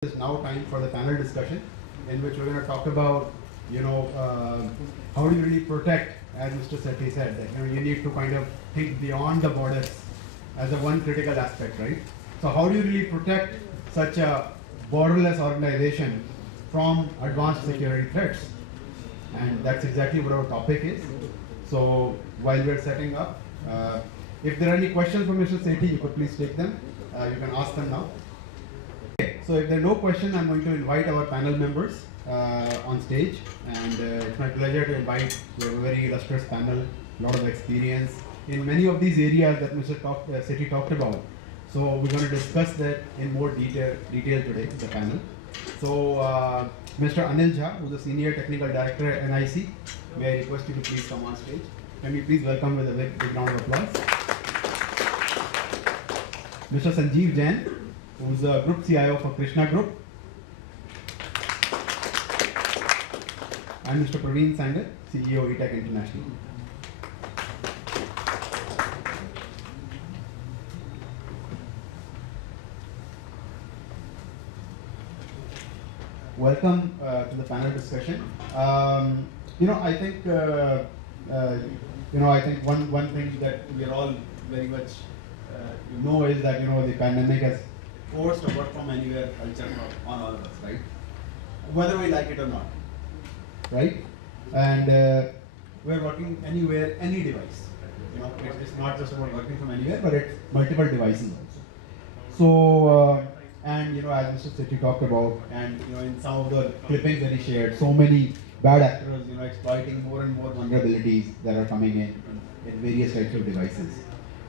It's now time for the panel discussion, in which we're going to talk about, how do you really protect, as Mr. Sethi said, that you need to kind of think beyond the borders as a one critical aspect, right? So how do you really protect such a borderless organization from advanced security threats? And that's exactly what our topic is. So while we're setting up, if there are any questions for Mr. Sethi, you could please take them. You can ask them now. So if there are no questions, I'm going to invite our panel members on stage, and it's my pleasure to invite. We have a very illustrious panel, a lot of experience in many of these areas that Mr. Sethi talked about. So we're going to discuss that in more detail today in the panel. So Mr. Anil Jha, who's the Senior Technical Director at NIC, may I request you to please come on stage. Can we please welcome with a big round of applause. Mr. Sanjeev Jain, who's the Group CIO for Krishna Group, and Mr. Praveen Sanger, CEO ETEK International. Welcome to the panel discussion. I think one thing that we are all very much is that the pandemic has forced a work from anywhere culture on all of us, right? Whether we like it or not, right? And we're working anywhere, any device. It's not just about working from anywhere, but it's multiple devices also. So, as Mr. Sethi talked about, and in some of the clippings that he shared, so many bad actors, exploiting more and more vulnerabilities that are coming in various types of devices.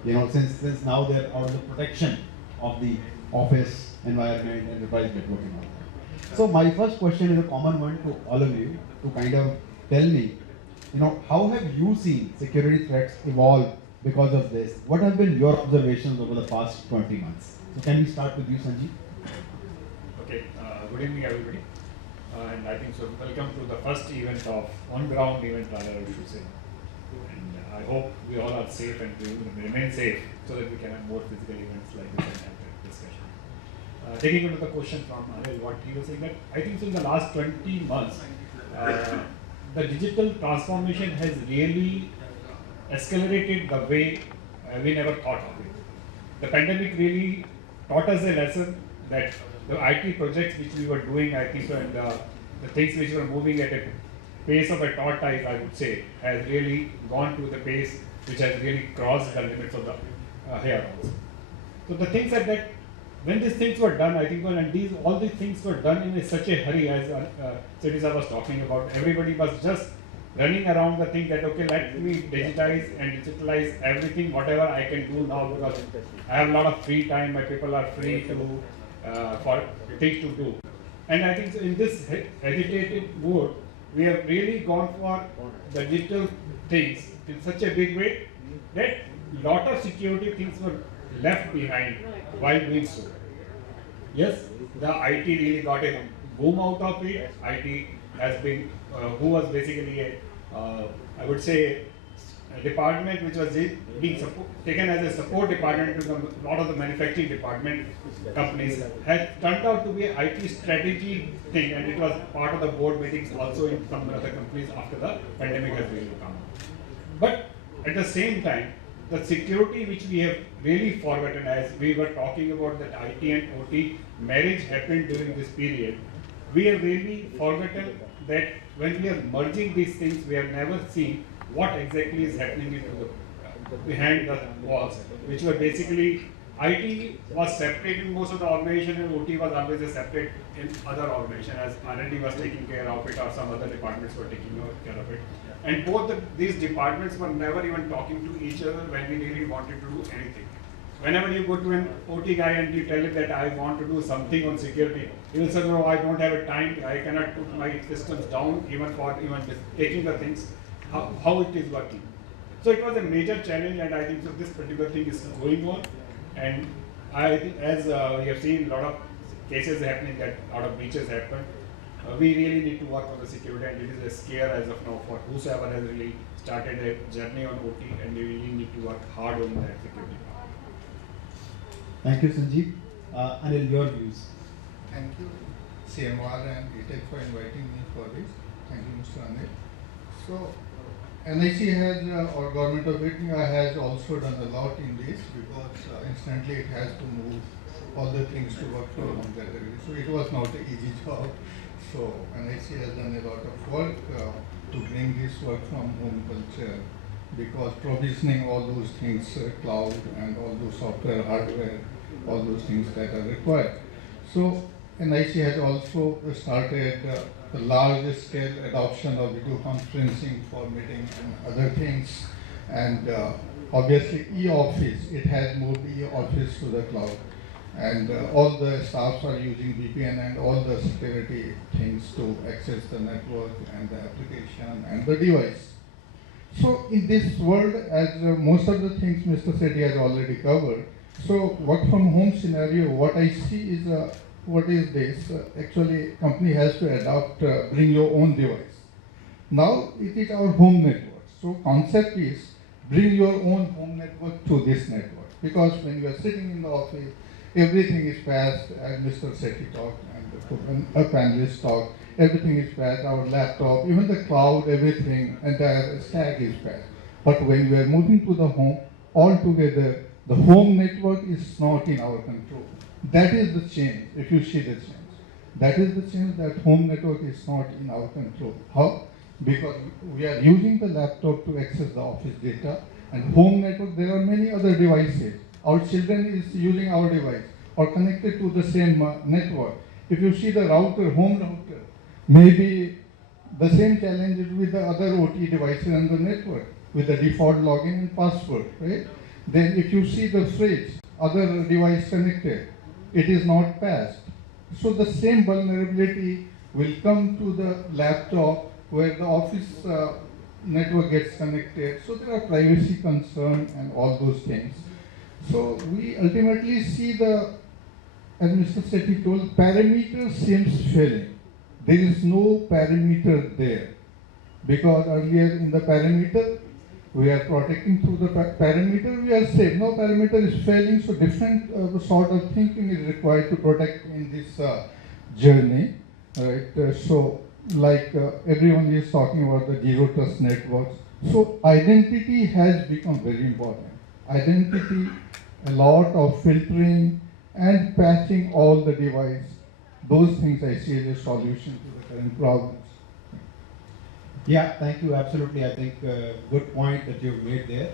Since now they're out of the protection of the office environment, enterprise network and all that. So my first question is a common one to all of you to kind of tell me, how have you seen security threats evolve because of this? What have been your observations over the past 20 months? So can we start with you, Sanjeev? Okay, good evening everybody. And I think so, welcome to the first event of, on-ground event rather I should say. And I hope we all are safe and we will remain safe so that we can have more physical events like this and have that discussion. Taking into the question from Anil, what he was saying, that I think so in the last 20 months, the digital transformation has really accelerated the way we never thought of it. The pandemic really taught us a lesson that the IT projects which we were doing, I think so, and the things which were moving at a pace of a tortoise, I would say, has really gone to the pace which has really crossed the limits of the here also. So the things that when these things were done, I think, and all these things were done in such a hurry, as Sethi was talking about. Everybody was just running around the thing that, okay, let me digitize and digitalize everything, whatever I can do now, because I have a lot of free time, my people are free to for things to do. And I think so in this agitated mood, we have really gone for the digital things in such a big way that a lot of security things were left behind while doing so. Yes, the IT really got a boom out of it. IT has been, who was basically I would say, a department which was being taken as a support department to a lot of the manufacturing department companies, had turned out to be an IT strategy thing, and it was part of the board meetings also in some other companies after the pandemic has really come. But at the same time, the security which we have really forgotten, as we were talking about that IT and OT marriage happened during this period, we have really forgotten that when we are merging these things, we have never seen what exactly is happening into the behind the walls, which were basically IT was separate in most of the organization and OT was always a separate in other organization, as R&D was taking care of it or some other departments were taking care of it. And both these departments were never even talking to each other when we really wanted to do anything. Whenever you go to an OT guy and you tell him that I want to do something on security, he will say, no, I don't have a time, I cannot put my systems down even for taking the things, how it is working. So it was a major challenge, and I think so this particular thing is going on. And I think as we have seen a lot of cases happening, that a lot of breaches happen, we really need to work on the security, and it is a scare as of now for whosoever has really started a journey on OT, and we really need to work hard on that security part. Thank you, Sanjeev. Anil, your views? Thank you, CMR and ETEK for inviting me for this. Thank you, Mr. Anil. So, NIC has, or Government of India has also done a lot in this because instantly it has to move all the things to work from home category. So it was not an easy job. So NIC has done a lot of work to bring this work from home culture because provisioning all those things, cloud and all those software, hardware, all those things that are required. So NIC has also started the large scale adoption of video conferencing for meeting and other things. And obviously e-office, it has moved e-office to the cloud. And all the staffs are using VPN and all the security things to access the network and the application and the device. So in this world, as most of the things Mr. Sethi has already covered, so work from home scenario, what I see is, what is this? Actually, company has to adopt, bring your own device. Now it is our home network. So concept is bring your own home network to this network. Because when you are sitting in the office, everything is fast, as Mr. Sethi talked and a panelist talked. Everything is fast, our laptop, even the cloud, everything, entire stack is fast. But when we are moving to the home, altogether, the home network is not in our control. That is the change, if you see the change. That is the change, that home network is not in our control. How? Because we are using the laptop to access the office data, and home network, there are many other devices. Our children is using our device or connected to the same network. If you see the router, home router, maybe the same challenge is with the other OT devices on the network with the default login and password, right? Then if you see the fridge, other device connected, it is not passed. So the same vulnerability will come to the laptop where the office network gets connected. So there are privacy concerns and all those things. So we ultimately see the, as Mr. Sethi told, parameter seems failing. There is no parameter there because earlier in the parameter we are protecting through the parameter, we are safe. No parameter is failing, so different sort of thinking is required to protect in this journey, right? So like everyone is talking about the zero trust networks. So identity has become very important. Identity, a lot of filtering and patching all the device. Those things I see as a solution to the current problems. Yeah, thank you. Absolutely. I think good point that you've made there.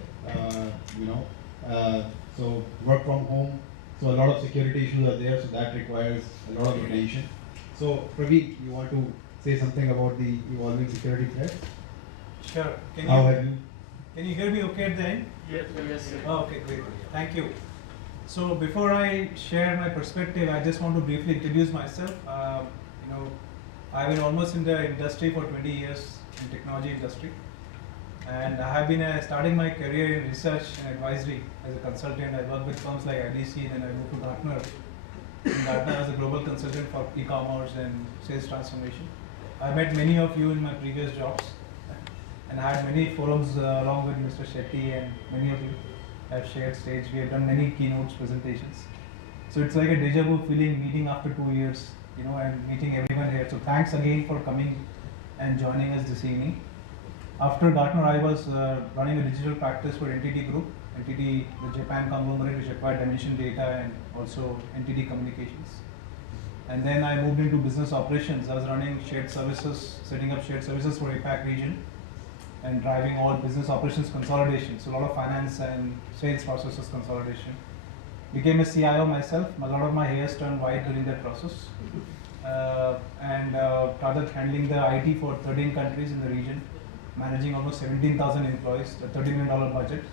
You know, so work from home. So a lot of security issues are there. So that requires a lot of attention. So Praveen, you want to say something about the evolving security threats? Sure. Can you hear me okay at the end? Yes, sir. Oh, okay, great. Thank you. So before I share my perspective, I just want to briefly introduce myself. You know, I've been almost in the industry for 20 years, in technology industry, and I have been starting my career in research and advisory as a consultant. I worked with firms like IDC, then I moved to Gartner. In Gartner, I was a global consultant for e-commerce and sales transformation. I met many of you in my previous jobs, and I had many forums along with Mr. Shetty, and many of you have shared stage. We have done many keynotes, presentations. So it's like a deja vu feeling, meeting after 2 years, you know, and meeting everyone here. So thanks again for coming and joining us this evening. After Gartner, I was running a digital practice for NTT Group. NTT, the Japan conglomerate, which acquired Dimension Data and also NTT Communications. And then I moved into business operations. I was running shared services, setting up shared services for APAC region and driving all business operations consolidation. So a lot of finance and sales processes consolidation. Became a CIO myself. A lot of my hairs turned white during that process. And started handling the IT for 13 countries in the region, managing almost 17,000 employees, a $30 million budget,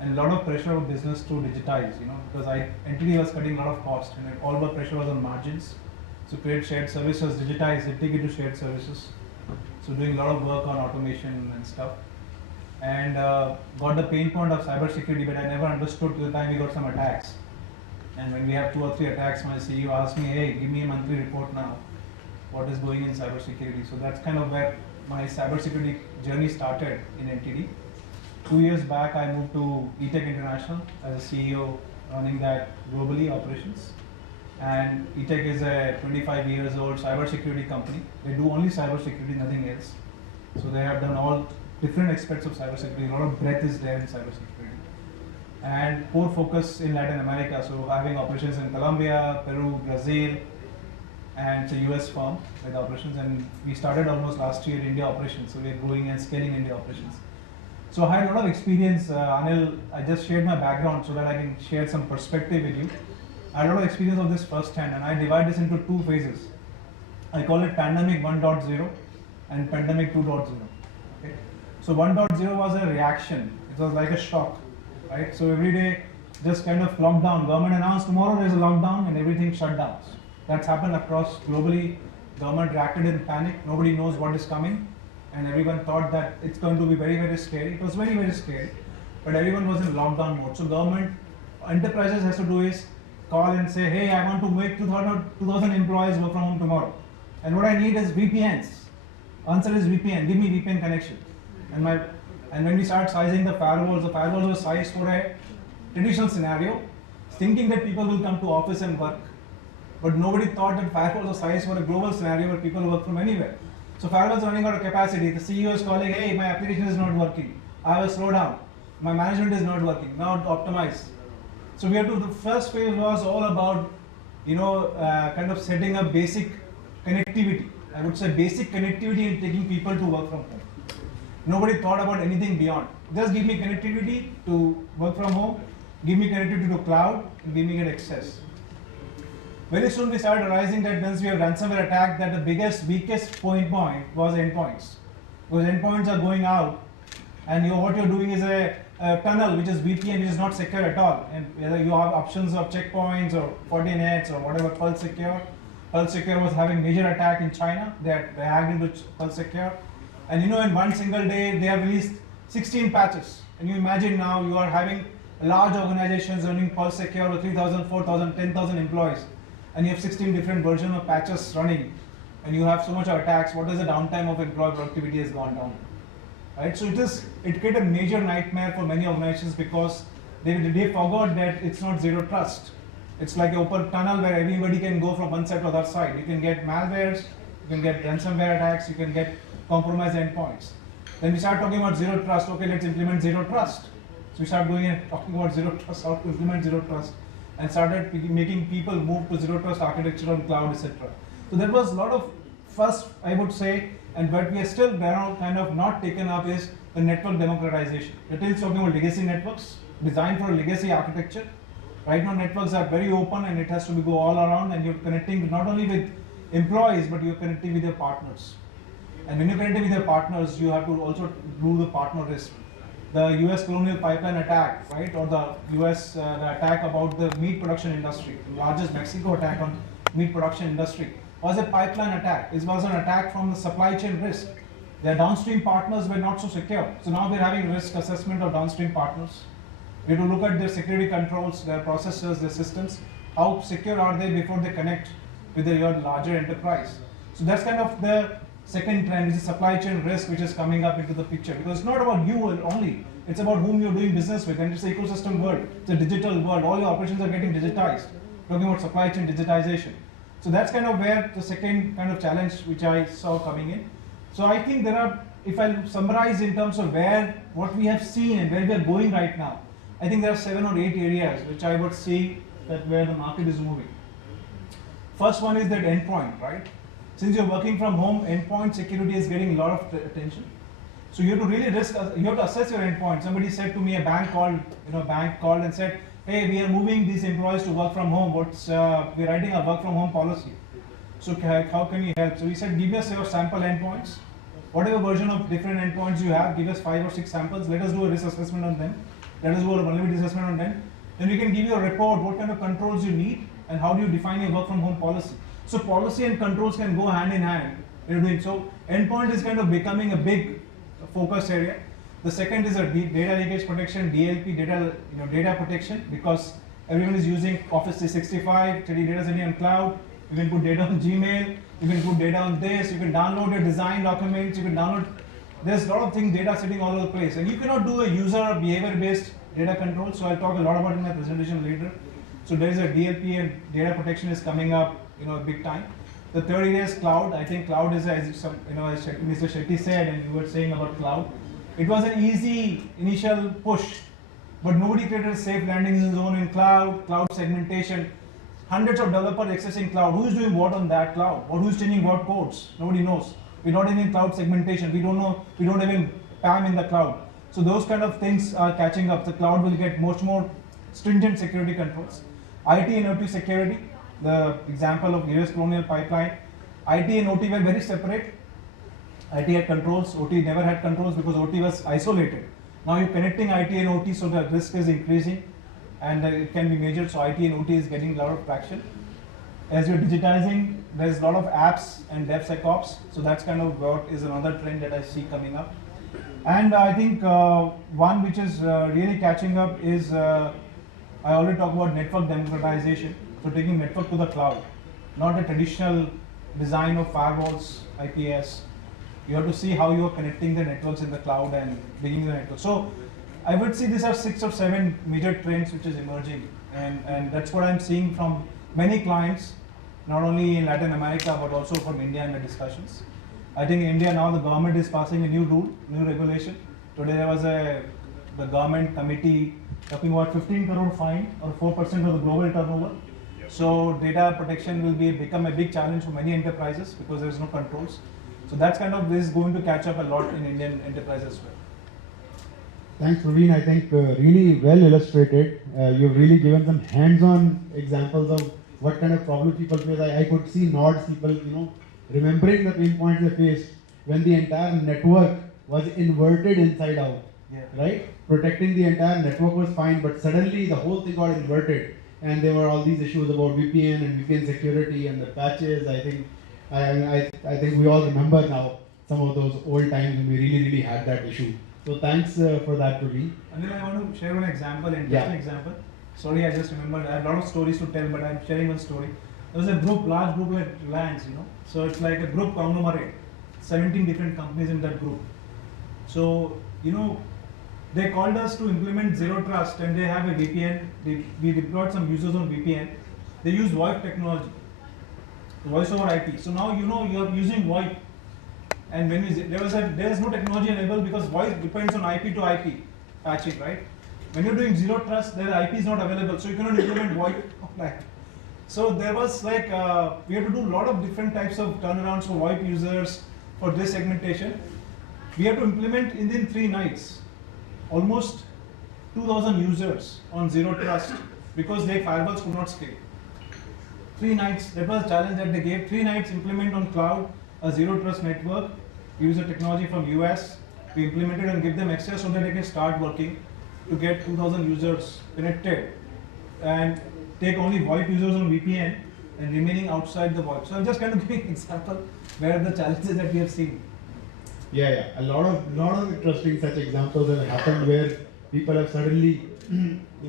and a lot of pressure of business to digitize, you know, because NTT was cutting a lot of cost, and all the pressure was on margins. So create shared services, digitize it, take it to shared services. So doing a lot of work on automation and stuff. And got the pain point of cybersecurity, but I never understood till the time we got some attacks. And when we have 2 or 3 attacks, my CEO asked me, hey, give me a monthly report now. What is going in cybersecurity? So that's kind of where my cybersecurity journey started in NTT. 2 years back, I moved to ETEK International as a CEO, running that globally operations. and ETEK is a 25 years old cybersecurity company. They do only cybersecurity, nothing else. So they have done all different aspects of cybersecurity. A lot of breadth is there in cybersecurity. And core focus in Latin America, so having operations in Colombia, Peru, Brazil, and it's a US firm with operations. And we started almost last year India operations, so we're growing and scaling India operations. So I had a lot of experience, Anil. I just shared my background so that I can share some perspective with you. I had a lot of experience of this firsthand, and I divide this into two phases. I call it pandemic 1.0 and pandemic 2.0. Okay? So 1.0 was a reaction. It was like a shock, right? So every day, just kind of lockdown. Government announced tomorrow there is a lockdown, and everything shut down. That's happened across globally. Government reacted in panic. Nobody knows what is coming, and everyone thought that it's going to be very, very scary. It was very, very scary, but everyone was in lockdown mode. So government enterprises has to do is call and say, hey, I want to make 2,000 employees work from home tomorrow, and what I need is VPNs. Answer is VPN. Give me VPN connection. And when we start sizing the firewalls were sized for a traditional scenario, thinking that people will come to office and work. But nobody thought that firewalls are sized for a global scenario where people work from anywhere. So firewalls running out of capacity. The CEO is calling, hey, my application is not working. I have a slowdown. My management is not working. Now optimize. So we have to. The first phase was all about, kind of setting up basic connectivity. I would say basic connectivity and taking people to work from home. Nobody thought about anything beyond. Just give me connectivity to work from home, give me connectivity to cloud, and give me access. Very soon we started realizing that once we have ransomware attack, that the biggest, weakest point was endpoints. Because endpoints are going out, and what you're doing is a tunnel, which is VPN, which is not secure at all. And whether you have options of checkpoints or Fortinets or whatever, Pulse Secure. Pulse Secure was having major attack in China. They hacked into Pulse Secure. And in one single day, they have released 16 patches. And you imagine now you are having large organizations running Pulse Secure with 3,000, 4,000, 10,000 employees. And you have 16 different versions of patches running. And you have so much of attacks. What is the downtime of employee productivity has gone down? Right? So it created a major nightmare for many organizations because they forgot that it's not zero trust. It's like an open tunnel where everybody can go from one side to the other side. You can get malwares, you can get ransomware attacks, you can get compromised endpoints. Then we start talking about zero trust. Okay, let's implement zero trust. So we start going and talking about zero trust, how to implement zero trust, and started making people move to zero trust architecture on cloud, etc. So there was a lot of first, I would say, and but we are still kind of not taken up is the network democratization. It is talking about legacy networks designed for a legacy architecture. Right now networks are very open and it has to go all around, and you're connecting not only with employees but you're connecting with your partners. And when you're connecting with your partners, you have to also do the partner risk. The US Colonial Pipeline attack, right, or the US the attack about the meat production industry, the largest Mexico attack on meat production industry, was a pipeline attack. It was an attack from the supply chain risk. Their downstream partners were not so secure. So now we're having risk assessment of downstream partners. We have to look at their security controls, their processes, their systems. How secure are they before they connect with your larger enterprise? So that's kind of the second trend, which is supply chain risk, which is coming up into the picture. Because it's not about you only, it's about whom you're doing business with, and it's an ecosystem world, it's a digital world, all your operations are getting digitized. Talking about supply chain digitization. So that's kind of where the second kind of challenge which I saw coming in. So I think there are, if I summarize in terms of what we have seen and where we are going right now, I think there are 7 or 8 areas which I would see that where the market is moving. First one is that endpoint, right? Since you're working from home, endpoint security is getting a lot of attention. So you have to really you have to assess your endpoint. Somebody said to me, a bank called and said, hey, we are moving these employees to work from home. We're writing a work from home policy. So how can you help? So we said, give us your sample endpoints. Whatever version of different endpoints you have, give us 5 or 6 samples. Let us do a risk assessment on them. Let us do a vulnerability assessment on them. Then we can give you a report, what kind of controls you need, and how do you define your work from home policy. So policy and controls can go hand in hand. So endpoint is kind of becoming a big focus area. The second is a data leakage protection, DLP, data protection, because everyone is using Office 365, data sitting on cloud. You can put data on Gmail, you can put data on this, you can download your design documents, you can download, there's a lot of things, data sitting all over the place. And you cannot do a user behavior based data control, so I'll talk a lot about it in my presentation later. So there is a DLP and data protection is coming up, big time. The third area is cloud. I think cloud is, as Mr. Shetty said, and you were saying about cloud. It was an easy initial push, but nobody created a safe landing zone in cloud segmentation. Hundreds of developers accessing cloud. Who is doing what on that cloud? Or who is changing what codes? Nobody knows. We're not even in cloud segmentation. We don't know. We don't even PAM in the cloud. So those kind of things are catching up. The cloud will get much more stringent security controls. IT and OT security. The example of US Colonial Pipeline. IT and OT were very separate. IT had controls. OT never had controls because OT was isolated. Now you're connecting IT and OT, so the risk is increasing, and it can be measured. So IT and OT is getting a lot of traction. As you're digitizing, there's a lot of apps and DevSecOps. So that's kind of what is another trend that I see coming up. And I think one which is really catching up is, I already talked about network democratization. So taking network to the cloud, not a traditional design of firewalls, IPS. You have to see how you are connecting the networks in the cloud and bringing the network. So I would say these are 6 or 7 major trends which is emerging, and that's what I'm seeing from many clients, not only in Latin America but also from India in the discussions. I think in India now the government is passing a new rule, new regulation. Today there was the government committee talking about 15 crore fine or 4% of the global turnover. So data protection will become a big challenge for many enterprises because there is no controls. So that's kind of this is going to catch up a lot in Indian enterprises as well. Thanks, Praveen. I think really well illustrated. You've really given some hands-on examples of what kind of problems people face. I could see nods, people, remembering the pain points they faced when the entire network was inverted inside out, right? Protecting the entire network was fine, but suddenly the whole thing got inverted, and there were all these issues about VPN and VPN security and the patches. I think we all remember now some of those old times when we really had that issue. So thanks for that, Praveen. And then I want to share one example, interesting example. Sorry, I just remembered. I have a lot of stories to tell, but I'm sharing one story. There was a large group like Reliance, So it's like a group conglomerate, 17 different companies in that group. So, they called us to implement Zero Trust, and they have a VPN. We deployed some users on VPN. They use VoIP technology, voice over IP. So now you're using VoIP, and when there is no technology enabled because voice depends on IP to IP patching, right? When you're doing Zero Trust, the IP is not available, so you cannot implement VoIP offline. So there was like we had to do a lot of different types of turnarounds for VoIP users for this segmentation. We had to implement in 3 nights, almost 2,000 users on Zero Trust because their firewalls could not scale. 3 nights, that was a challenge that they gave. 3 nights implement on cloud, a Zero Trust network, use a technology from US. We implemented and give them access so that they can start working to get 2,000 users connected and take only VoIP users on VPN and remaining outside the VoIP. So I'm just kind of giving an example where the challenges that we have seen. Yeah. A lot of interesting such examples have happened where people have suddenly,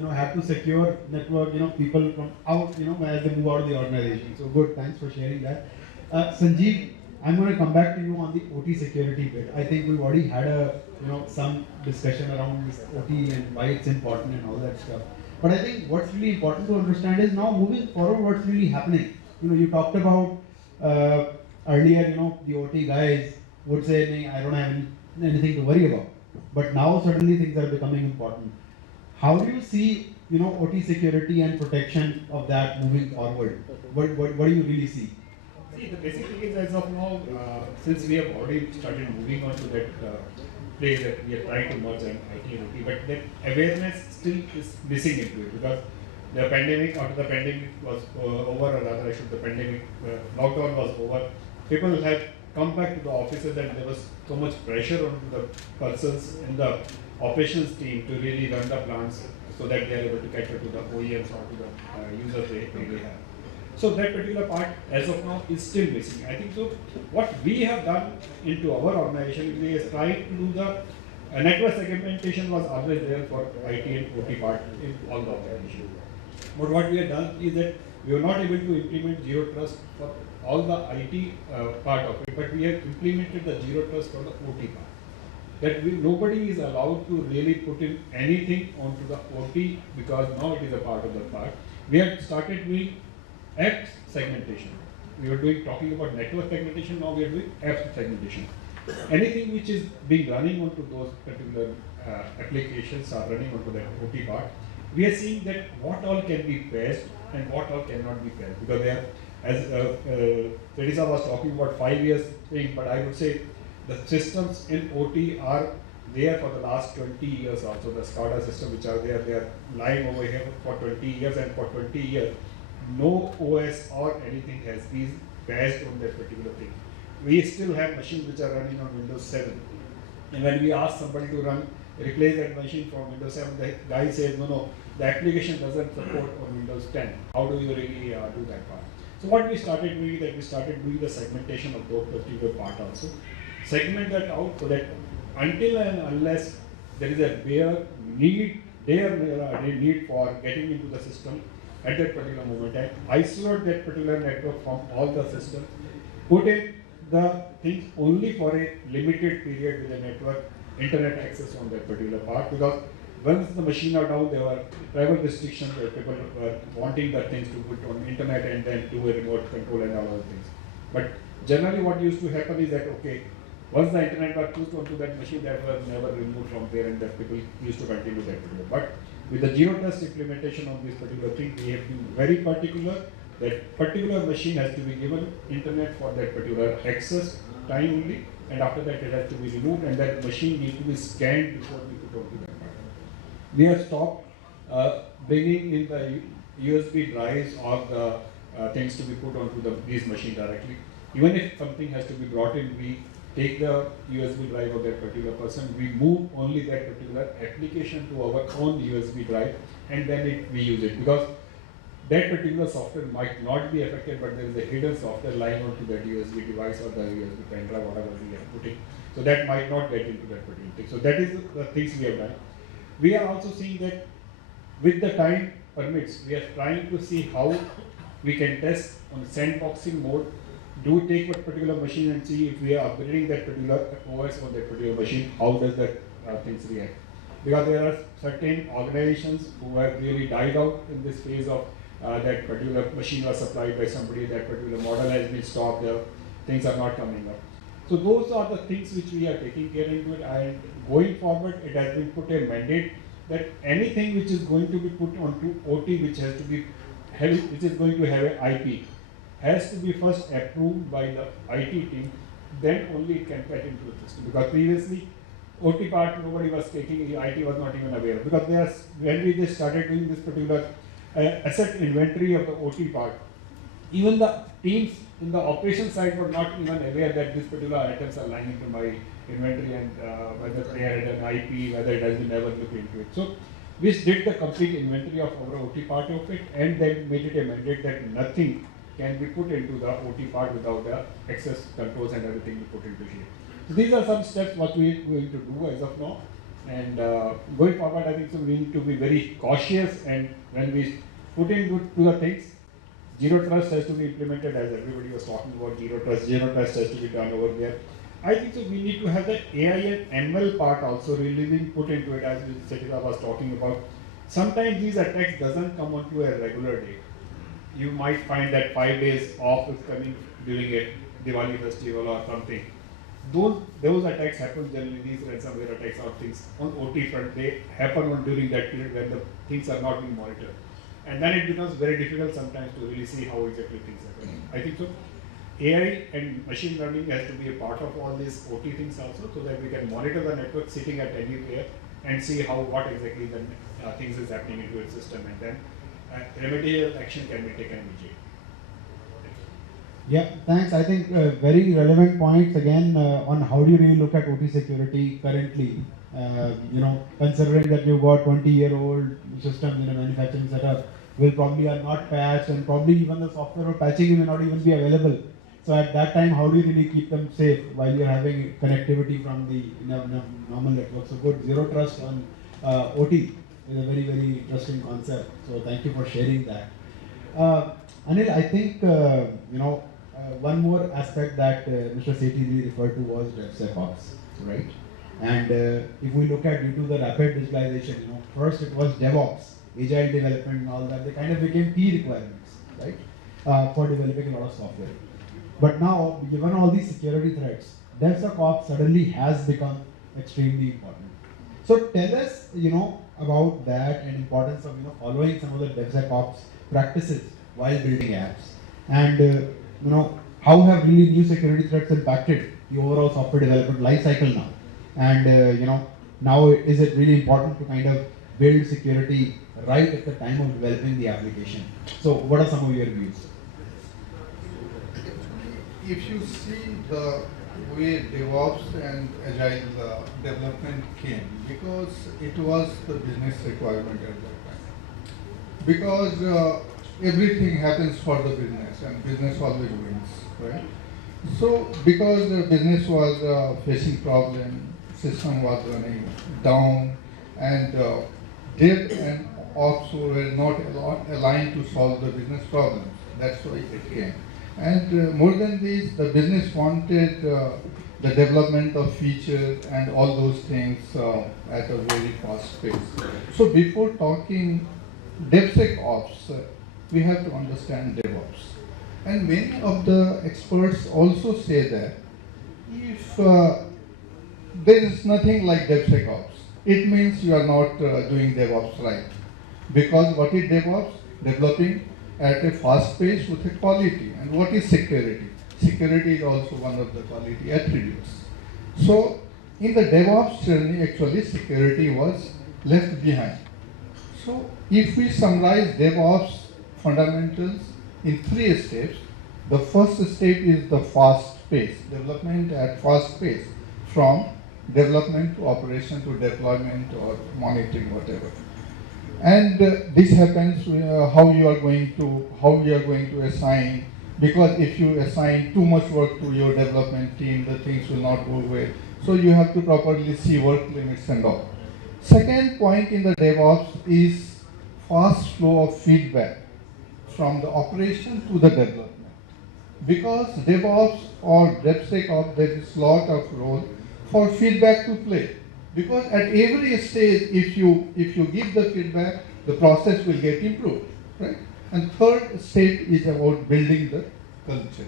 have to secure network, people from out, as they move out of the organization. So good, thanks for sharing that. Sanjeev, I'm going to come back to you on the OT security bit. I think we've already had some discussion around this OT and why it's important and all that stuff. But I think what's really important to understand is now moving forward, what's really happening. You talked about earlier, the OT guys would say, "Nee, I don't have anything to worry about." But now suddenly things are becoming important. How do you see, OT security and protection of that moving forward? What do you really see? See, the basic thing is, as of now, since we have already started moving on to that place that we are trying to merge an IT and OT, but that awareness still is missing into it because the pandemic, after the pandemic was over, or rather I should, the pandemic lockdown was over, people have come back to the offices and there was so much pressure on the persons in the operations team to really run the plants so that they are able to cater to the OEMs or to the users they have. So that particular part as of now is still missing. I think so. What we have done into our organization, we have tried to do the network segmentation was always there for IT and OT part in all the organization. But what we have done is that we were not able to implement Zero Trust for all the IT part of it, but we have implemented the Zero Trust for the OT part. That nobody is allowed to really put in anything onto the OT because now it is a part of the part. We had started doing app segmentation. We were talking about network segmentation, now we are doing app segmentation. Anything which is being running onto those particular applications or running onto that OT part, we are seeing that what all can be patched and what all cannot be patched, because they are, as Teresa was talking about 5 years thing, but I would say the systems in OT are there for the last 20 years also. The SCADA system which are there, they are lying over here for 20 years, and for 20 years no OS or anything has been patched on that particular thing. We still have machines which are running on Windows 7, and when we ask somebody to replace that machine from Windows 7, the guy says no, the application doesn't support on Windows 10. How do you really do that part? So what we started doing, that we started doing the segmentation of those particular part also. Segment that out so that until and unless there is a bare need for getting into the system at that particular moment, and isolate that particular network from all the systems, put in the things only for a limited period with the network internet access on that particular part, because once the machine are down, there were travel restrictions where people were wanting the things to put on internet and then do a remote control and all other things. But generally what used to happen is that, okay, once the internet was pushed onto that machine, that was never removed from there, and that people used to continue that particular. But with the zero trust implementation of this particular thing, we have been very particular that particular machine has to be given internet for that particular access time only, and after that it has to be removed, and that machine needs to be scanned before we put onto that part. We have stopped bringing in the USB drives or the things to be put onto these machines directly. Even if something has to be brought in, we take the USB drive of that particular person, we move only that particular application to our own USB drive, and then we use it, because that particular software might not be affected, but there is a hidden software lying onto that USB device or the USB pen drive, whatever we are putting. So that might not get into that particular thing. So that is the things we have done. We are also seeing that with the time permits, we are trying to see how we can test on sandboxing mode. Do take one particular machine and see if we are upgrading that particular OS on that particular machine, how does that things react. Because there are certain organizations who have really died out in this phase of that particular machine was supplied by somebody, that particular model has been stopped, the things are not coming up. So those are the things which we are taking care into it, and going forward it has been put a mandate that anything which is going to be put onto OT, which has to be which is going to have an IP, has to be first approved by the IT team, then only it can get into the system. Because previously, OT part nobody was taking, IT was not even aware. Because when we just started doing this particular asset inventory of the OT part, even the teams in the operation side were not even aware that this particular items are lying into my inventory, and whether they had an IP, whether it has been ever looked into it. So we did the complete inventory of our OT part of it, and then made it a mandate that nothing can be put into the OT part without the access controls and everything we put into here. So these are some steps what we are going to do as of now, and going forward I think so we need to be very cautious, and when we put into the things, zero trust has to be implemented, as everybody was talking about zero trust has to be done over there. I think so we need to have the AI and ML part also really being put into it, as Satira was talking about. Sometimes these attacks doesn't come onto a regular day. You might find that 5 days off is coming during a Diwali festival or something. Those attacks happen generally, these ransomware attacks or things on OT front, they happen during that period when the things are not being monitored. And then it becomes very difficult sometimes to really see how exactly things are going. I think so AI and machine learning has to be a part of all these OT things also, so that we can monitor the network sitting at anywhere and see what exactly the things is happening into its system, and then remedial action can be taken immediately. Yeah, thanks. I think very relevant points again on how do you really look at OT security currently. Considering that you've got 20-year-old systems in a manufacturing setup, will probably are not patched, and probably even the software for patching may not even be available. So at that time, how do you really keep them safe while you're having connectivity from the normal network? So good, zero trust on OT is a very, very interesting concept. So thank you for sharing that. Anil, I think, one more aspect that Mr. Sethi referred to was DevSecOps, right? And if we look at due to the rapid digitalization, first it was DevOps, agile development and all that, they kind of became key requirements, right, for developing a lot of software. But now, given all these security threats, DevSecOps suddenly has become extremely important. So tell us, about that and importance of following some of the DevSecOps practices while building apps, and how have really new security threats impacted the overall software development lifecycle now, and now is it really important to kind of build security right at the time of developing the application? So what are some of your views? If you see the way DevOps and Agile development came, because it was the business requirement at that time. Because everything happens for the business and business always wins, right? So because the business was facing problem, system was running down, and Dev and Ops were not aligned to solve the business problems. That's why it came. And more than this, the business wanted the development of features and all those things at a very fast pace. So before talking DevSecOps, we have to understand DevOps. And many of the experts also say that if there is nothing like DevSecOps, it means you are not doing DevOps right. Because what is DevOps? Developing at a fast pace with a quality. And what is security? Security is also one of the quality attributes. So in the DevOps journey, actually security was left behind. So if we summarize DevOps fundamentals in 3 steps, the first step is the fast pace, development at fast pace, from development to operation to deployment or monitoring, whatever. And this happens how you are going to assign, because if you assign too much work to your development team, the things will not go well. So you have to properly see work limits and all. Second point in the DevOps is fast flow of feedback from the operation to the development. Because DevOps or DevSecOps, there is a lot of role for feedback to play. Because at every stage, if you give the feedback, the process will get improved, right? And third step is about building the culture.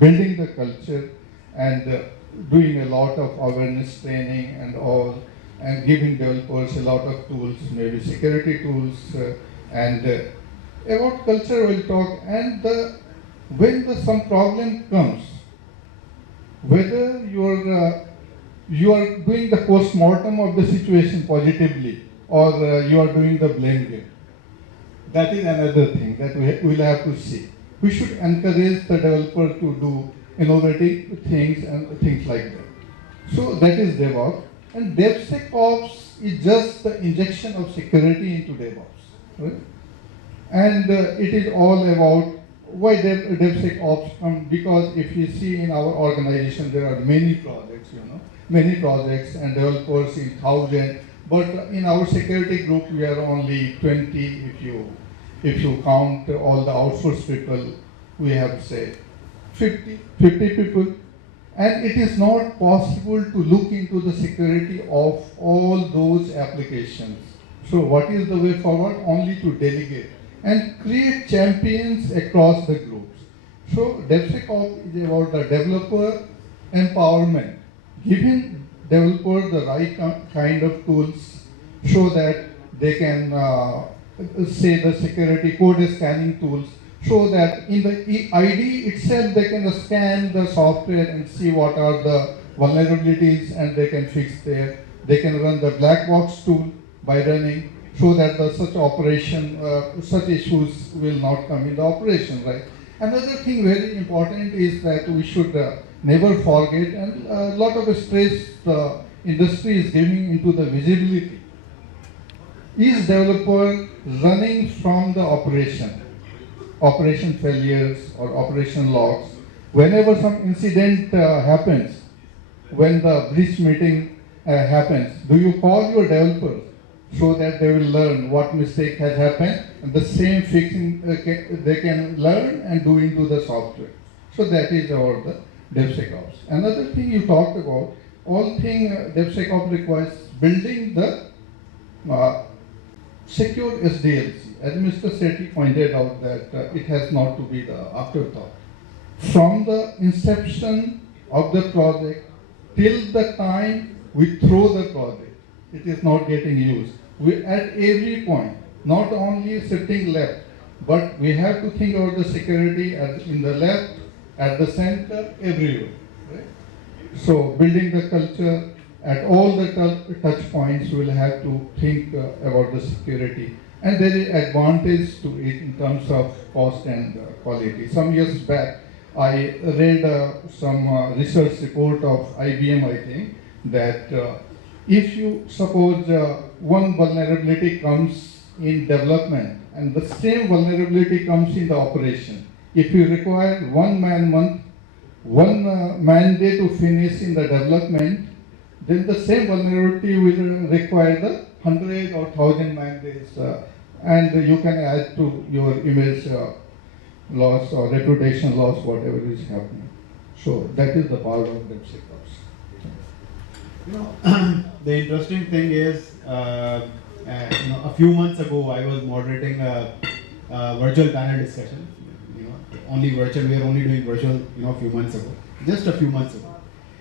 Building the culture and doing a lot of awareness training and all, and giving developers a lot of tools, maybe security tools, and about culture we'll talk. And when some problem comes, whether you are doing the post-mortem of the situation positively, or you are doing the blame game. That is another thing that we will have to see. We should encourage the developer to do innovative things and things like that. So that is DevOps. And DevSecOps is just the injection of security into DevOps. Right? And it is all about why DevSecOps come, because if you see in our organization, there are many projects, and developers in thousands. But in our security group, we are only 20. If you count all the outsourced people, we have say 50 people. And it is not possible to look into the security of all those applications. So what is the way forward? Only to delegate and create champions across the groups. So DevSecOps is about the developer empowerment, giving developers the right kind of tools so that they can say the security code scanning tools, so that in the ID itself they can scan the software and see what are the vulnerabilities, and they can fix there. They can run the black box tool by running, so that such issues will not come in the operation, right? Another thing very important is that we should never forget, and a lot of stress the industry is giving into the visibility. Is developer running from the operation failures or operation logs? Whenever some incident happens, when the breach meeting happens, do you call your developers so that they will learn what mistake has happened, and the same fixing they can learn and do into the software? So that is about the DevSecOps. Another thing you talked about, DevSecOps requires building the secure SDLC. As Mr. Sethi pointed out that it has not to be the afterthought. From the inception of the project till the time we throw the project, it is not getting used. We at every point, not only sitting left, but we have to think about the security in the left, at the center, everywhere. Right? So building the culture at all the touch points, we will have to think about the security. And there is advantage to it in terms of cost and quality. Some years back, I read some research report of IBM, I think, that if you suppose one vulnerability comes in development and the same vulnerability comes in the operation, if you require 1 man month, 1 man day to finish in the development, then the same vulnerability will require the 100 or 1000 man days, and you can add to your image loss or reputation loss, whatever is happening. So that is the part of DevSecOps. You know, the interesting thing is, you know, a few months ago I was moderating a virtual panel discussion. You know, only virtual. We are only doing virtual. You know, a few months ago, just a few months ago,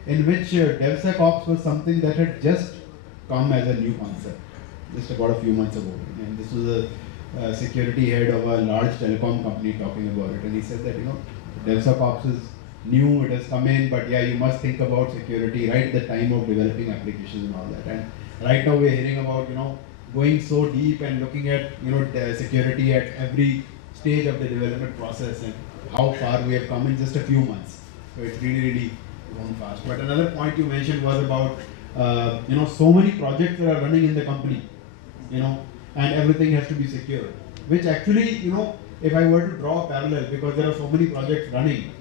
in which DevSecOps was something that had just come as a new concept, just about a few months ago. And this was a security head of a large telecom company talking about it, and he said that, you know, DevSecOps is new, it has come in, but yeah, you must think about security right at the time of developing applications and all that. And right now we're hearing about, you know, going so deep and looking at, you know, security at every stage of the development process and how far we have come in just a few months. So it's really grown fast. But another point you mentioned was about, you know, so many projects that are running in the company, you know, and everything has to be secure. Which actually, you know, if I were to draw a parallel, because there are so many projects running,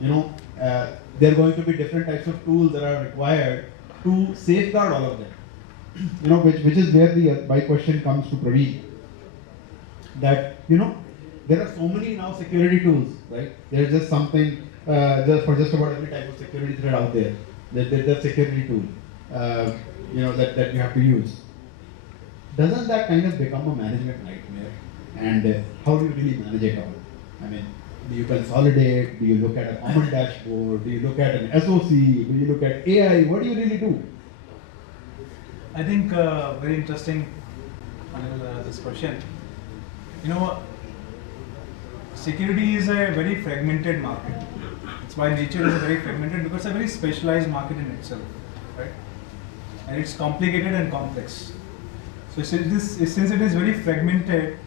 you know, there are going to be different types of tools that are required to safeguard all of them. You know, which is where my question comes to Praveen. That, you know, there are so many now security tools, right? There's just something for just about every type of security threat out there. There's a security tool, you know, that you have to use. Doesn't that kind of become a management nightmare? And how do you really manage it all? I mean, do you consolidate? Do you look at a common dashboard? Do you look at an SOC? Do you look at AI? What do you really do? I think very interesting this question. You know, security is a very fragmented market. It's by nature is a very fragmented because it's a very specialized market in itself, right? And it's complicated and complex. So since it is very fragmented,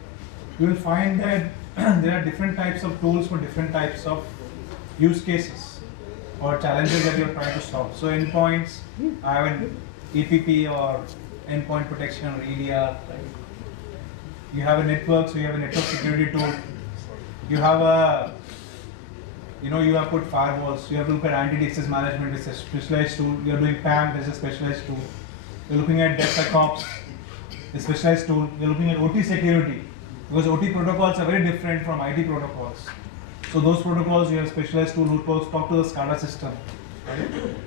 you will find that there are different types of tools for different types of use cases or challenges that you are trying to solve. So endpoints, I have an EPP or endpoint protection or EDR. Right? You have a network, so you have a network security tool. You have a, you know, you have put firewalls. You have to look at anti-access management. It's a specialized tool. You are doing PAM. There's a specialized tool. You're looking at DevSecOps, a specialized tool. You're looking at OT security because OT protocols are very different from IT protocols. So those protocols, you have specialized tool who talk to the SCADA system, right?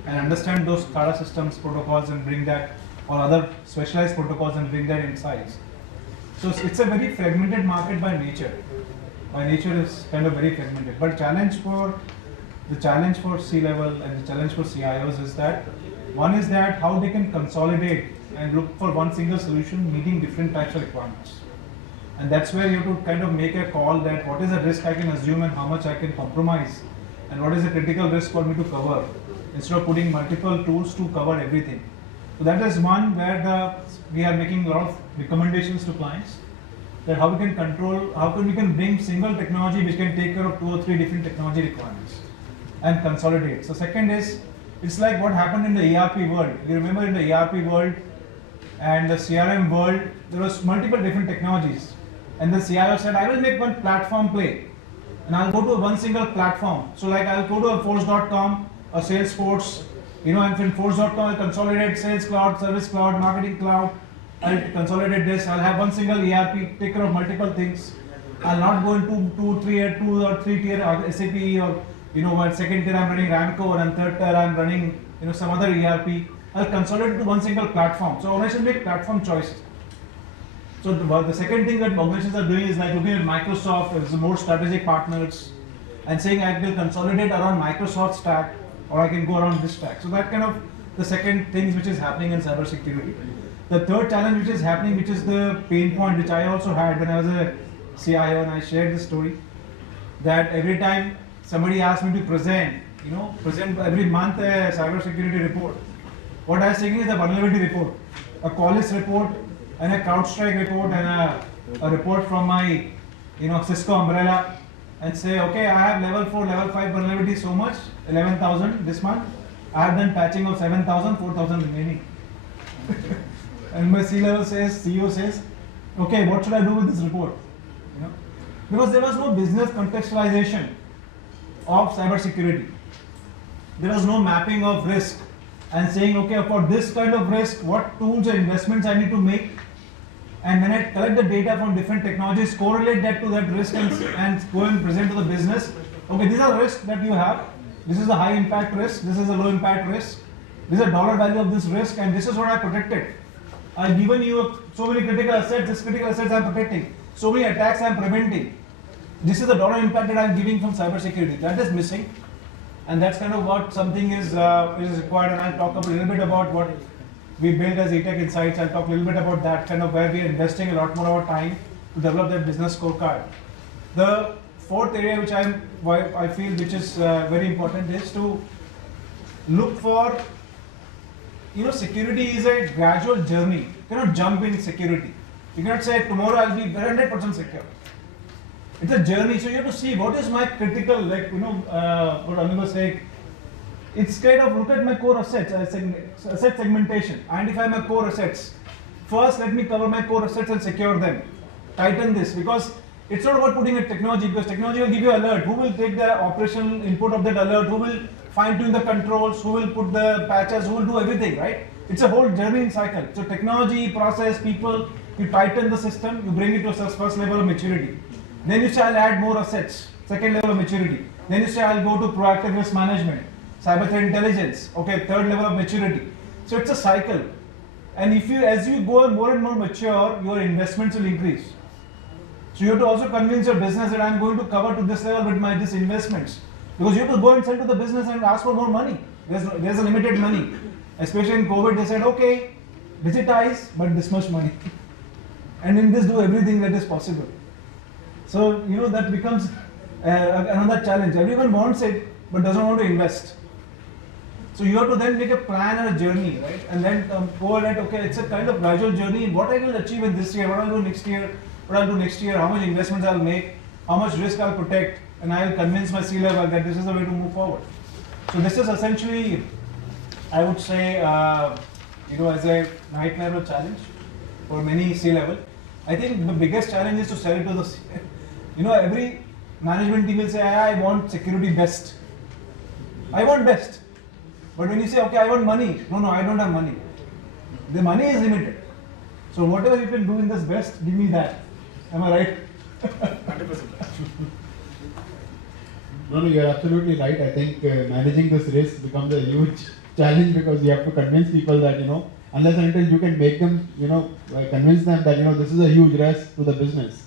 And understand those SCADA systems protocols and bring that, or other specialized protocols and bring that insights. So it's a very fragmented market by nature. By nature is kind of very fragmented. But the challenge for C-level and the challenge for CIOs is that, one is that how they can consolidate and look for one single solution meeting different types of requirements. And that's where you have to kind of make a call that what is the risk I can assume and how much I can compromise, and what is the critical risk for me to cover, instead of putting multiple tools to cover everything. So that is one where we are making a lot of recommendations to clients, that how we can control, how we can bring single technology which can take care of 2 or 3 different technology requirements and consolidate. So second is, it's like what happened in the ERP world. You remember in the ERP world and the CRM world, there was multiple different technologies. And the CIO said, I will make one platform play and I'll go to one single platform. So like I'll go to a Force.com or Salesforce, you know, and in Force.com I'll consolidate Sales Cloud, Service Cloud, Marketing Cloud. I'll consolidate this. I'll have one single ERP, take care of multiple things. I'll not go into 2 or 3 tier SAP, or, you know, one second tier I'm running Ramco, and third tier I'm running, you know, some other ERP. I'll consolidate to one single platform. So organizations make platform choices. So the second thing that organizations are doing is like looking at Microsoft as more strategic partners and saying I will consolidate around Microsoft stack or I can go around this stack. So that kind of the second thing which is happening in cybersecurity. The third challenge which is happening, which is the pain point which I also had when I was a CIO and I shared this story, that every time somebody asked me to present every month a cybersecurity report, what I was taking is a vulnerability report, a Qualys report, and a CrowdStrike report, and a report from my Cisco umbrella, and say, okay, I have level 4, level 5 vulnerability so much, 11,000 this month. I have done patching of 7,000, 4,000 remaining. And my C-level says, CEO says, okay, what should I do with this report? Because there was no business contextualization of cybersecurity. There was no mapping of risk and saying, okay, for this kind of risk, what tools or investments I need to make, and when I collect the data from different technologies, correlate that to that risk and go and present to the business. Okay, these are risks that you have. This is a high impact risk. This is a low impact risk. This is a dollar value of this risk, and this is what I protected. I've given you so many critical assets. This critical assets I'm protecting. So many attacks I'm preventing. This is the dollar impact that I'm giving from cybersecurity. That is missing, and that's kind of what something is required. And I'll talk a little bit about what we built as ETEK Insights. I'll talk a little bit about that, kind of where we are investing a lot more of our time to develop that business scorecard. The fourth area which I feel which is very important is to look for, security is a gradual journey. You cannot jump in security. You cannot say tomorrow I'll be 100% secure. It's a journey, so you have to see what is my critical, what Anil was saying. It's kind of look at my core assets, asset segmentation, identify my core assets. First, let me cover my core assets and secure them. Tighten this, because it's not about putting a technology, because technology will give you alert. Who will take the operational input of that alert? Who will fine tune the controls? Who will put the patches? Who will do everything, right? It's a whole journey and cycle. So technology, process, people, you tighten the system, you bring it to a first level of maturity. Then you say, I'll add more assets, second level of maturity. Then you say, I'll go to proactive risk management, cyber threat intelligence, okay, third level of maturity. So it's a cycle. And as you go more and more mature, your investments will increase. So you have to also convince your business that I'm going to cover to this level with these investments. Because you have to go and sell to the business and ask for more money. There's a limited money. Especially in COVID, they said, okay, digitize, but this much money. And in this, do everything that is possible. So, that becomes another challenge. Everyone wants it, but doesn't want to invest. So you have to then make a plan and a journey, right? And then go at, okay, it's a kind of gradual journey. What I will achieve in this year, what I'll do next year, how much investments I'll make, how much risk I'll protect, and I'll convince my C-level that this is the way to move forward. So this is essentially, I would say, as a night level challenge for many C-level. I think the biggest challenge is to sell it to the, every management team will say, I want security best. I want best. But when you say, okay, I want money, no, I don't have money. The money is limited. So whatever you can do in this best, give me that. Am I right? 100%. No, you're absolutely right. I think managing this risk becomes a huge challenge, because you have to convince people that, unless and until you can make them, convince them that, this is a huge risk to the business.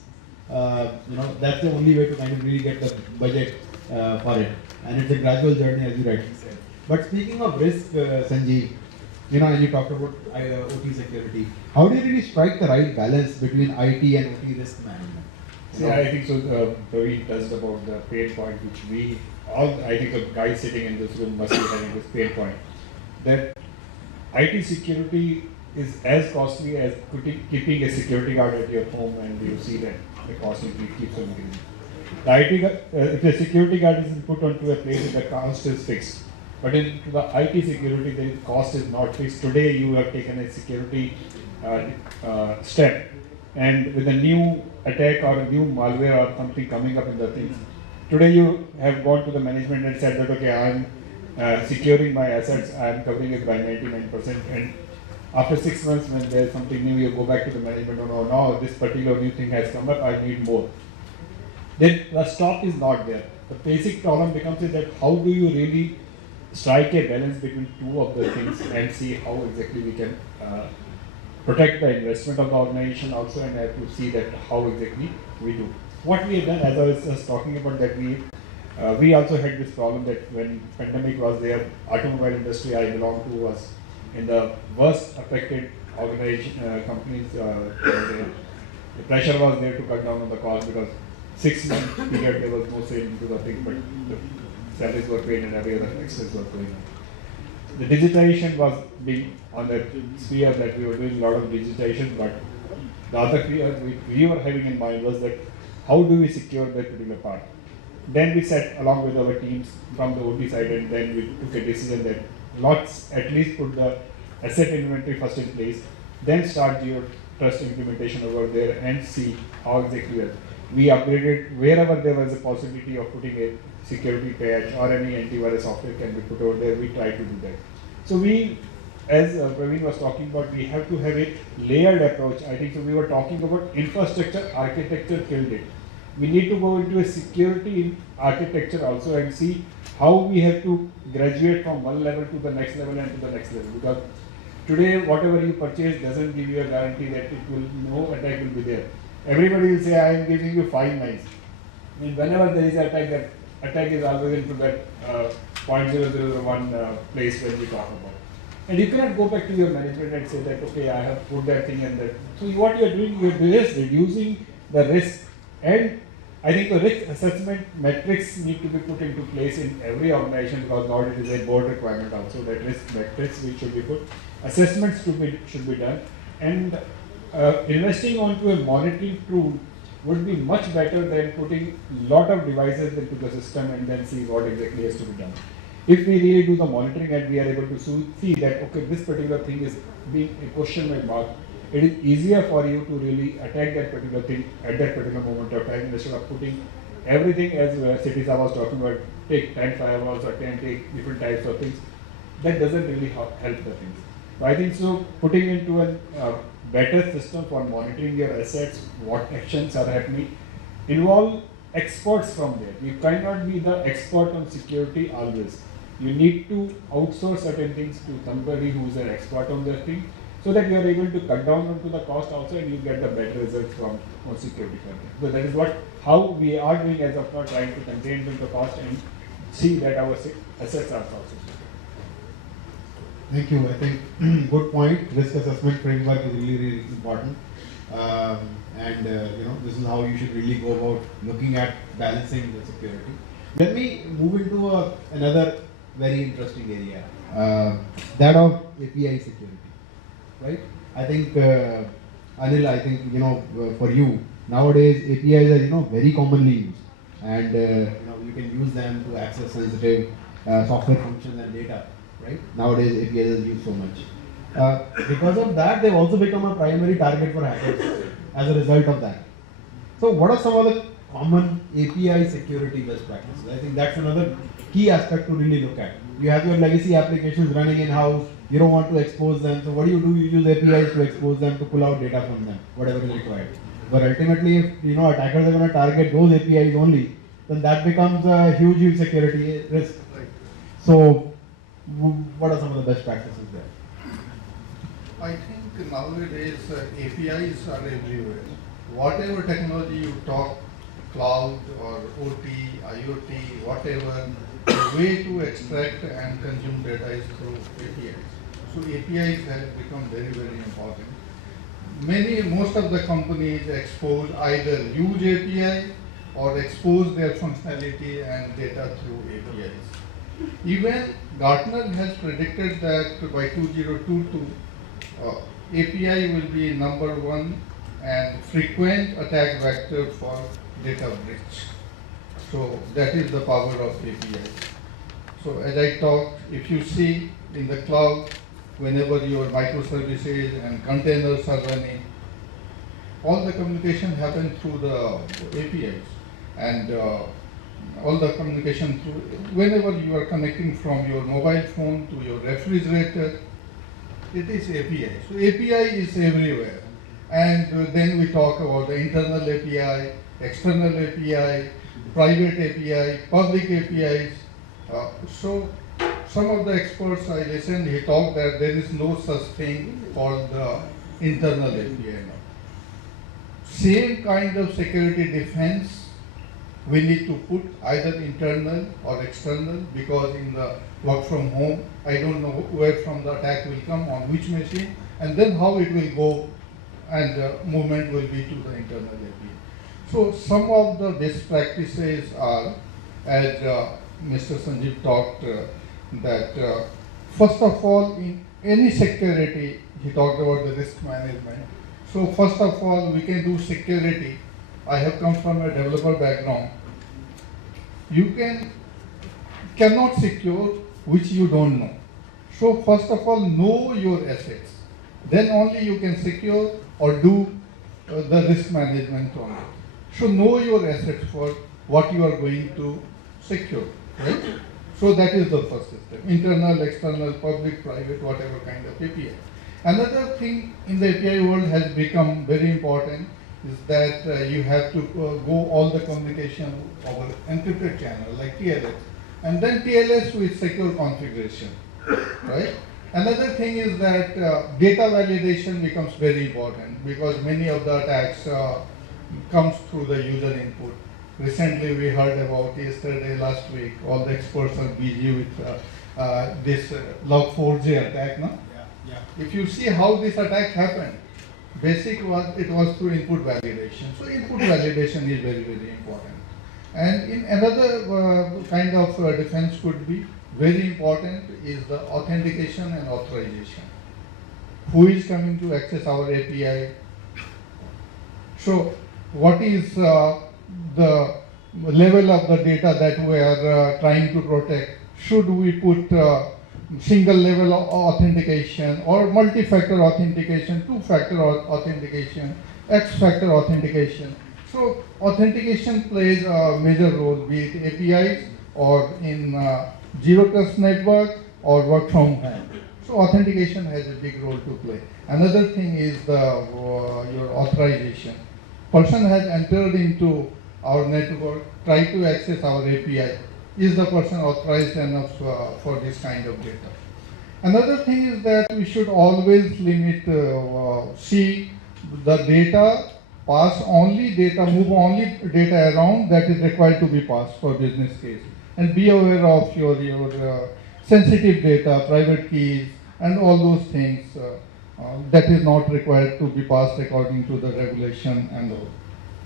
That's the only way to kind of really get the budget for it. And it's a gradual journey, as you rightly said. But speaking of risk, Sanjeev, and you talked about OT security. How do you really strike the right balance between IT and OT risk management? Yeah, I think so. Praveen touched about the pain point, which I think the guys sitting in this room must be having this pain point. That IT security is as costly as keeping a security guard at your home, and you see that the cost keeps on increasing. If the security guard is put onto a place, the cost is fixed. But in the IT security, the cost is not fixed. Today, you have taken a security step, and with a new attack or a new malware or something coming up in the things, today you have gone to the management and said that, okay, I'm securing my assets, I'm covering it by 99%, and after 6 months, when there's something new, you go back to the management, oh no, this particular new thing has come up, I need more. Then the stock is not there. The basic problem becomes is that how do you really strike a balance between two of the things and see how exactly we can protect the investment of the organization also, and have to see that how exactly we do. What we have done, as I was just talking about, that we also had this problem that when pandemic was there, automobile industry I belong to was in the worst affected organization companies. The pressure was there to cut down on the cost because 6 months period there was no sale into the thing, but the salaries were paid and every other expenses were going on. The digitization was being on the sphere that we were doing a lot of digitization, but the other fear we were having in mind was that how do we secure that particular part? Then we sat along with our teams from the OT side, and then we took a decision that let's at least put the asset inventory first in place, then start your trust implementation over there and see how exactly we upgraded wherever there was a possibility of putting a security patch or any antivirus software can be put over there. We try to do that. So we, as Praveen was talking about, we have to have a layered approach. I think so. We were talking about infrastructure architecture killed it. We need to go into a security architecture also and see how we have to graduate from one level to the next level and to the next level. Because today, whatever you purchase doesn't give you a guarantee that it will, no attack will be there. Everybody will say, I am giving you 5 nines. I mean, whenever there is an attack, that attack is always into that 0.0001 place when we talk about. And you cannot go back to your management and say that, okay, I have put that thing and that. So what you are doing, you are just reducing the risk. And I think the risk assessment metrics need to be put into place in every organization, because now it is a board requirement also that risk metrics which should be put. Assessments should be done. And investing onto a monitoring tool would be much better than putting lot of devices into the system and then see what exactly has to be done. If we really do the monitoring and we are able to see that, okay, this particular thing is being a question mark, it is easier for you to really attack that particular thing at that particular moment of time, instead of putting everything, as Cities I was talking about, take 10 firewalls or 10 take different types of things. That doesn't really help the things. So I think so, putting into a better system for monitoring your assets, what actions are happening, involve experts from there. You cannot be the expert on security always. You need to outsource certain things to somebody who is an expert on that thing, so that you are able to cut down onto the cost also, and you get the better results from security content. So that is how we are doing as of now, trying to contain the cost and see that our assets are also secure. Thank you. I think good point. Risk assessment framework is really, really important. This is how you should really go about looking at balancing the security. Let me move into another very interesting area, that of API security. Right? I think, Anil, for you, nowadays APIs are, very commonly used. And, you can use them to access sensitive software functions and data. Right? Nowadays APIs are used so much. Because of that, they've also become a primary target for hackers as a result of that. So what are some of the common API security best practices? I think that's another key aspect to really look at. You have your legacy applications running in-house, you don't want to expose them, so what do? You use APIs to expose them, to pull out data from them, whatever is required. But ultimately, if attackers are going to target those APIs only, then that becomes a huge security risk. So what are some of the best practices there? I think nowadays APIs are everywhere. Whatever technology you talk, cloud or OT, IoT, whatever, the way to extract and consume data is through APIs. So APIs have become very, very important. Most of the companies expose either use API or expose their functionality and data through APIs. Even Gartner has predicted that by 2022, API will be #1 and frequent attack vector for data breach. So that is the power of API. So as I talked, if you see in the cloud, whenever your microservices and containers are running, all the communication happens through the APIs. And all the communication through, whenever you are connecting from your mobile phone to your refrigerator, it is API. So API is everywhere. And then we talk about the internal API, external API, private API, public APIs. So some of the experts I listened, he talked that there is no such thing called the internal API now. Same kind of security defense we need to put either internal or external, because in the work from home, I don't know where from the attack will come, on which machine, and then how it will go, and the movement will be to the internal API. So some of the best practices are, as Mr. Sanjeev talked, that first of all, in any security, he talked about the risk management. So first of all, we can do security. I have come from a developer background. You cannot secure which you don't know. So first of all, know your assets. Then only you can secure or do the risk management on it. So know your assets for what you are going to secure, right? So that is the first system: internal, external, public, private, whatever kind of API. Another thing in the API world has become very important is that you have to go all the communication over encrypted channel like TLS, and then TLS with secure configuration, right? Another thing is that data validation becomes very important, because many of the attacks comes through the user input. Recently we heard about, yesterday, last week, all the experts are busy with this Log4j attack, no? Yeah. If you see how this attack happened, it was through input validation. So input validation is very, very important. And in another kind of defense could be very important is the authentication and authorization. Who is coming to access our API? So what is the level of the data that we are trying to protect? Should we put single level of authentication or multi-factor authentication, two-factor authentication, X-factor authentication? So authentication plays a major role, be it APIs or in zero trust network or work from home. So authentication has a big role to play. Another thing is your authorization. Person has entered into our network, try to access our API. Is the person authorized enough for this kind of data? Another thing is that we should always limit, see the data, pass only data, move only data around that is required to be passed for business case. And be aware of your sensitive data, private keys, and all those things that is not required to be passed according to the regulation and all.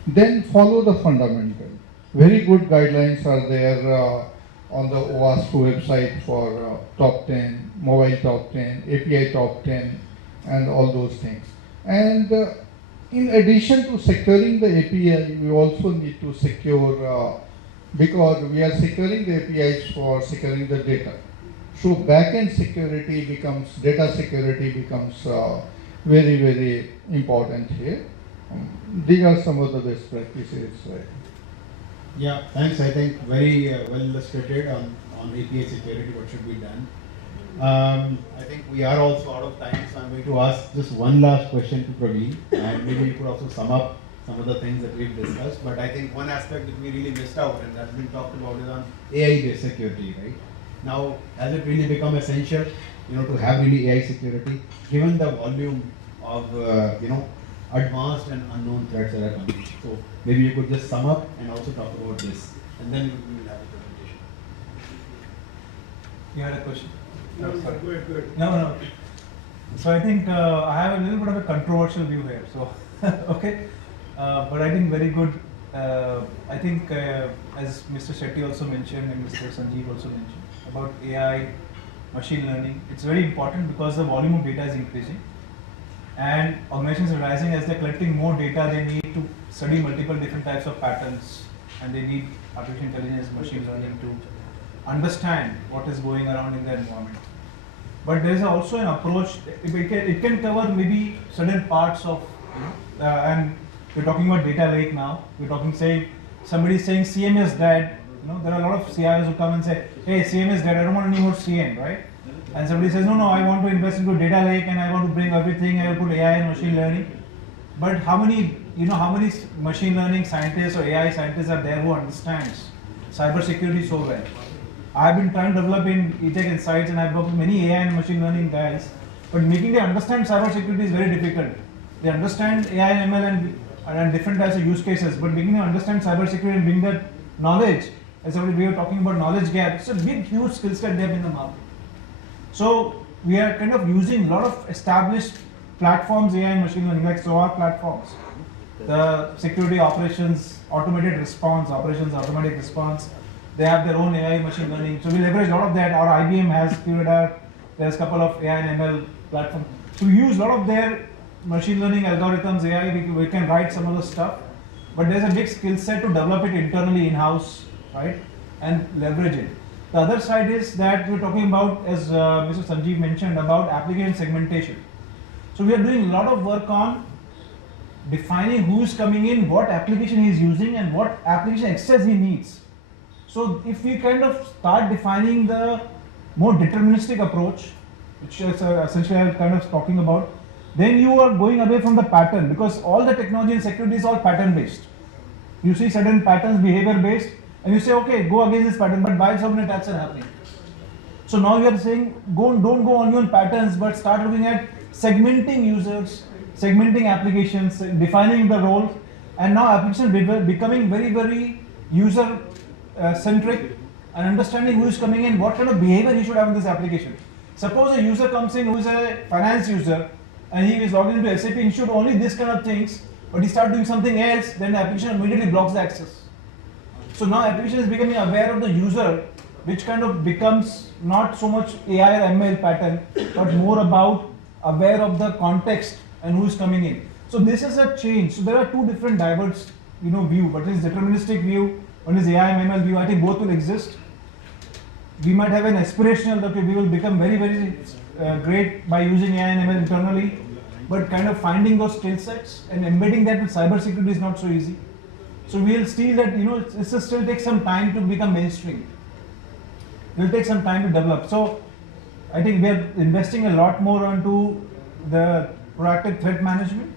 Then follow the fundamental. Very good guidelines are there on the OWASP website for top 10, mobile top 10, API top 10, and all those things. And in addition to securing the API, we also need to secure, because we are securing the APIs for securing the data. So backend security becomes, data security becomes very, very important here. These are some of the best practices. Right? Yeah, thanks. I think very well illustrated on API security, what should be done. I think we are also out of time, so I'm going to ask just one last question to Praveen, and maybe you could also sum up some of the things that we've discussed. But I think one aspect that we really missed out and that's been talked about is on AI-based security, right? Now, has it really become essential, to have really AI security, given the volume of, advanced and unknown threats that are coming? So maybe you could just sum up and also talk about this, and then we will have a presentation. You had a question? No, sorry. Go ahead. No. So I think I have a little bit of a controversial view here. So okay, but I think very good. I think as Mr. Shetty also mentioned and Mr. Sanjeev also mentioned about AI, machine learning, it's very important because the volume of data is increasing. And organizations are realizing as they're collecting more data, they need to study multiple different types of patterns, and they need artificial intelligence, machine learning to understand what is going around in their environment. But there is also an approach, it can cover maybe certain parts of, and we're talking about data lake now, somebody is saying CM is dead, there are a lot of CIOs who come and say, hey, CM is dead, I don't want any more CM, right? And somebody says, no, I want to invest into data lake and I want to bring everything, I will put AI and machine learning. But how many machine learning scientists or AI scientists are there who understands cybersecurity so well? I've been trying to develop in ETEK Insights and I've worked with many AI and machine learning guys, but making them understand cybersecurity is very difficult. They understand AI and ML and different types of use cases, but making them understand cybersecurity and bring that knowledge, as we were talking about knowledge gap, it's a big, huge skill set gap in the market. So we are kind of using a lot of established platforms, AI and machine learning, like SOAR platforms, the security operations, automated response, operations automatic response. They have their own AI machine learning. So we leverage a lot of that. Our IBM has QRadar. There's a couple of AI and ML platforms. So we use a lot of their machine learning algorithms, AI. We can write some of the stuff, but there's a big skill set to develop it internally in-house, right, and leverage it. The other side is that we're talking about, as Mr. Sanjeev mentioned, about application segmentation. So we are doing a lot of work on defining who is coming in, what application he is using, and what application access he needs. So if we kind of start defining the more deterministic approach, which is essentially I'm kind of talking about, then you are going away from the pattern, because all the technology in security is all pattern based. You see certain patterns, behavior based, and you say, okay, go against this pattern, but why so many attacks are happening? So now you are saying, don't go only on patterns, but start looking at segmenting users, segmenting applications, defining the roles, and now applications becoming very, very user centric, and understanding who is coming in, what kind of behavior he should have in this application. Suppose a user comes in who is a finance user, and he is logged into SAP and should only this kind of things, but he starts doing something else, then the application immediately blocks the access. So now application is becoming aware of the user, which kind of becomes not so much AI or ML pattern, but more about aware of the context and who is coming in. So this is a change. So there are two different diverse, view. One is deterministic view, one is AI and ML view. I think both will exist. We might have an aspirational that we will become very, very great by using AI and ML internally, but kind of finding those skill sets and embedding that with cybersecurity is not so easy. So we will see that it still takes some time to become mainstream. It will take some time to develop. So I think we are investing a lot more onto the proactive threat management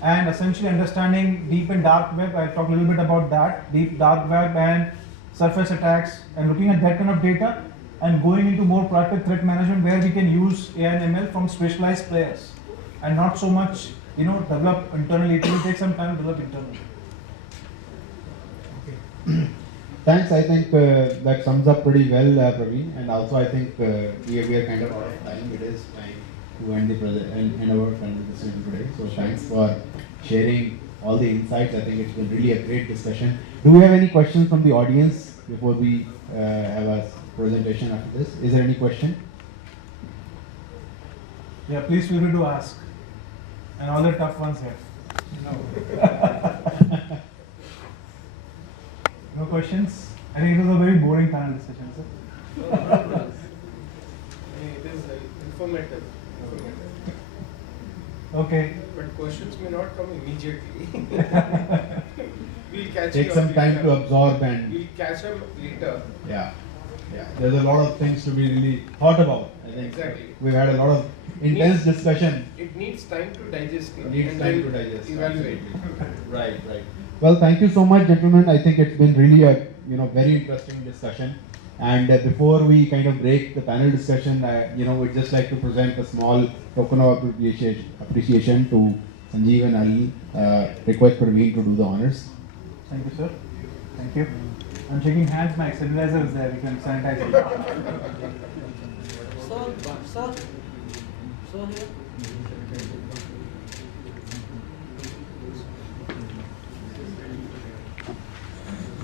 and essentially understanding deep and dark web. I talked a little bit about that, deep dark web and surface attacks, and looking at that kind of data and going into more proactive threat management where we can use AI and ML from specialized players and not so much develop internally. It will take some time to develop internally. Thanks. I think that sums up pretty well, Praveen. And also, I think we are kind of out of time. It is time to end our conversation today. So thanks for sharing all the insights. I think it's been really a great discussion. Do we have any questions from the audience before we have a presentation after this? Is there any question? Yeah, please feel free to ask. And all the tough ones here. No questions? I think it was a very boring panel discussion, sir. It is informative. Okay. But questions may not come immediately. We'll catch Take you some up time later. to absorb and We'll catch up later. yeah. There's a lot of things to be really thought about. I think Exactly. we've had a lot of intense discussion. It needs time to digest it. It needs and time then to digest. evaluate. Right. Well, thank you so much, gentlemen. I think it's been really a very interesting discussion. And before we kind of break the panel discussion, we'd just like to present a small token of appreciation to Sanjeev and Ali. Request Praveen to do the honors. Thank you, sir. Thank you. I'm shaking hands. My sanitizer is there. We can sanitize it. So here.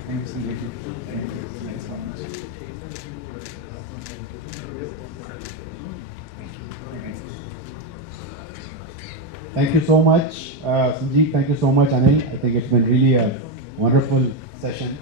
Thank you, Sanjeev. Thank you. Thanks so much. Thank you so much, Sanjeev. Thank you so much, Anil. I think it's been really a wonderful session.